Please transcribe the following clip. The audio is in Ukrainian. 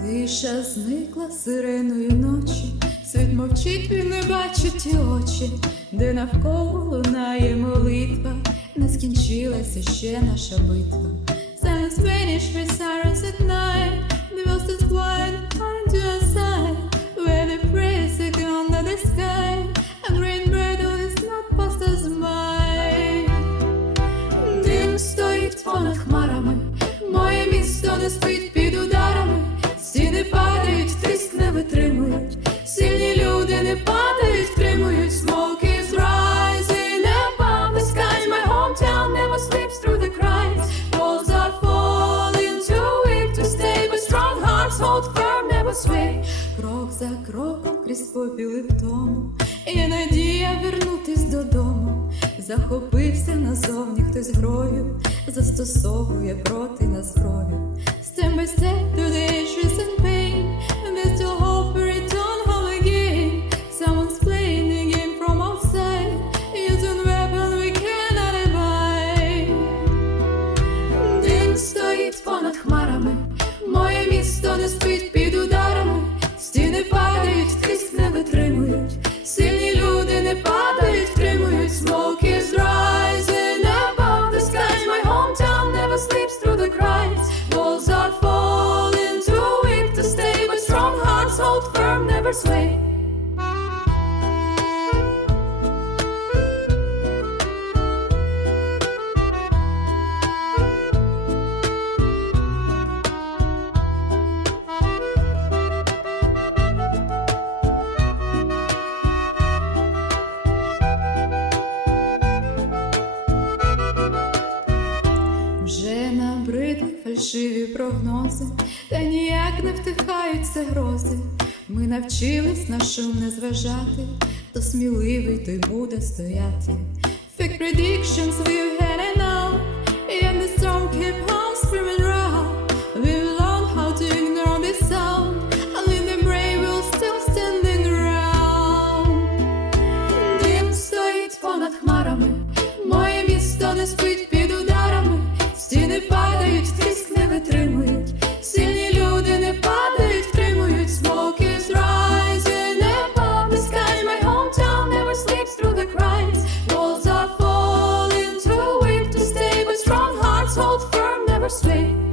Тиша зникла сиреною ночі, світ мовчить, він не бачить ті очі, де навколо лунає молитва, не скінчилася ще наша битва. Silence vanish with sirens at night, the ghost is quiet, find to sway, крок за кроком крізь попіли втому, є надія вернутись додому. Захопився назовні хтось грою, застосовує проти нас зброю. Step by step through the issues and pain, there's still hope return. Someone's playing the game from outside, using weapon we cannot abide. Дим стоїть понад хмарами, моє місто не спить sway. Вже набридли фальшиві прогнози, та ніяк не втихають загрози. Ми навчились на шум не зважати, то сміливий той буде стояти. Fake predictions we've had enough And the storm keep on screaming round We learn how to ignore the sound And in the we'll still standing around Дим Моє місто не спить під ударами Стіни падають, тиск не витримують never speak.